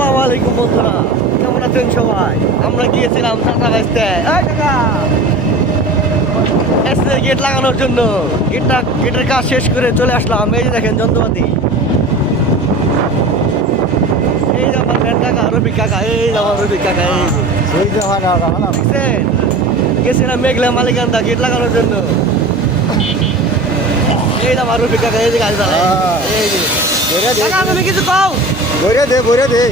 আসসালামু আলাইকুম বন্ধুরা, কেমন আছেন সবাই? আমরা গিয়েছিলাম চাচা বাইতে গেট লাগানোর জন্য। গেটের কাজ শেষ করে চলে আসলাম। এই যে দেখেন যন্ত্রপাতি, এই যে আমার ফ্রেন্ড কাকা রফিক কাকা, এই যে আমার রফিক কাকা, এই যে দেখছেন? গেছিলাম মেঘলা মালিকান্দা গেট লাগানোর জন্য। এই যে আমার রফিক কাকা, এই যে গাড়ি চালায়। এই যে কাকা, তুমি কিছু কও? ভরে দে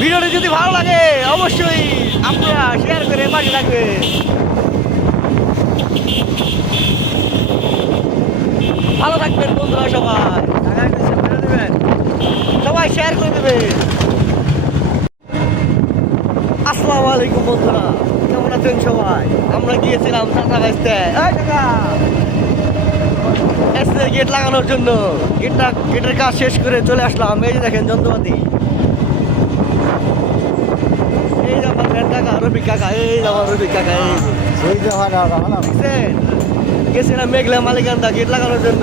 ভিডিওটি যদি ভালো লাগে অবশ্যই আপনারা শেয়ার করে পাশে থাকবে। ভালো থাকবেন বন্ধুরা, সবাই শেয়ার করে দেবেন। আসসালামু আলাইকুম বন্ধুরা, কেমন আছেন সবাই? আমরা গিয়েছিলাম চাচা বাইতে গেট লাগানোর জন্য। গেটের কাজ শেষ করে চলে আসলাম। এই যে দেখেন যন্ত্রপাতি, এই যে আমার ফ্রেন্ড কাকা রফিক কাকা, এই যে আমার রফিক কাকা, এই যে দেখছেন? গেছিলাম মেঘলা মালিকান্দা গেট লাগানোর জন্য।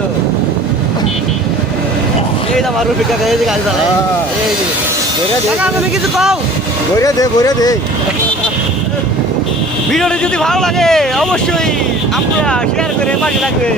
এই যে আমার রফিক কাকা, এই যে গাড়ি চালায়। এই যে কাকা, তুমি কিছু কও? ভরে দে ভিডিওটি যদি ভালো লাগে অবশ্যই আপনারা শেয়ার করে পাশে থাকবে।